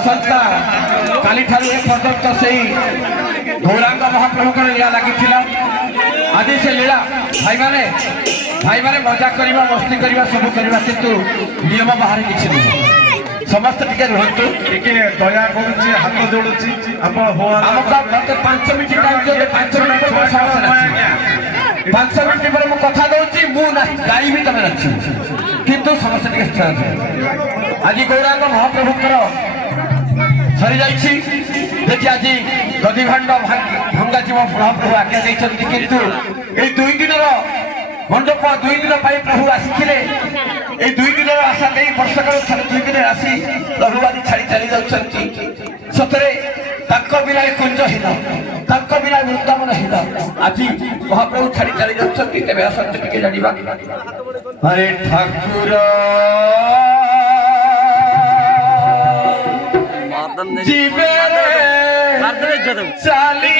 आसंता काली ठारू पर्यंत से गौरांग महाप्रभु लीला लगी आज से लीला भाई माने मजा करवा मस्ती करवा सब करवा किंतु नियम बाहर किसी नहीं समस्त टिके रुहतु टिके दया करूची हाथ जोड़ुची आपण हो मत 5 मिनिट टाइम दे 5 मिनिट पर साहस नहीं 5 मिनिट पर मु कथा दउची मु नाही गाई भी तमे रछि किंतु समस्त टिके स्थिर आज गौरांग महाप्रभु करो सरी जाइछि देखि आज गदिभांड भंगा जीव महाप्रभु आज्ञा दैछन्ति किंतु ए 2 दिन रो मंडप 2 दिन पाई प्रभु आसिथिले ए 2 दिन आशा नहीं वर्षकर 2 दिन आसी प्रभु आज छाड़ी चली जाउछन्ति सतरे ताको बिना कुंज हिन ताको बिना वृंदावन हिन आज महाप्रभु छाड़ी चली जाउछन्ति तेबे असंत टिके जानिबा हरे ठाकुर जीवे चाली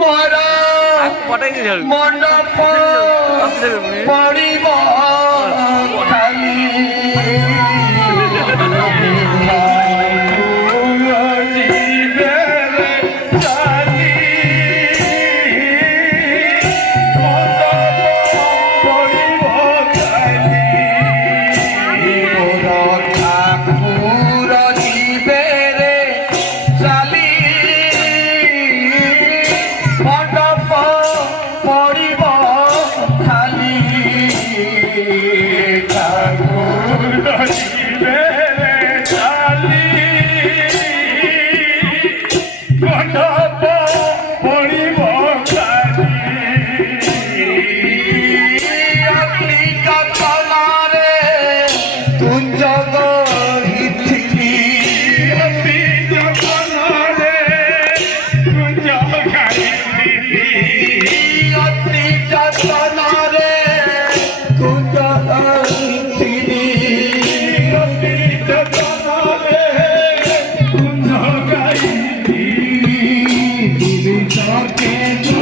मोरा मंडप पड़िब खाली के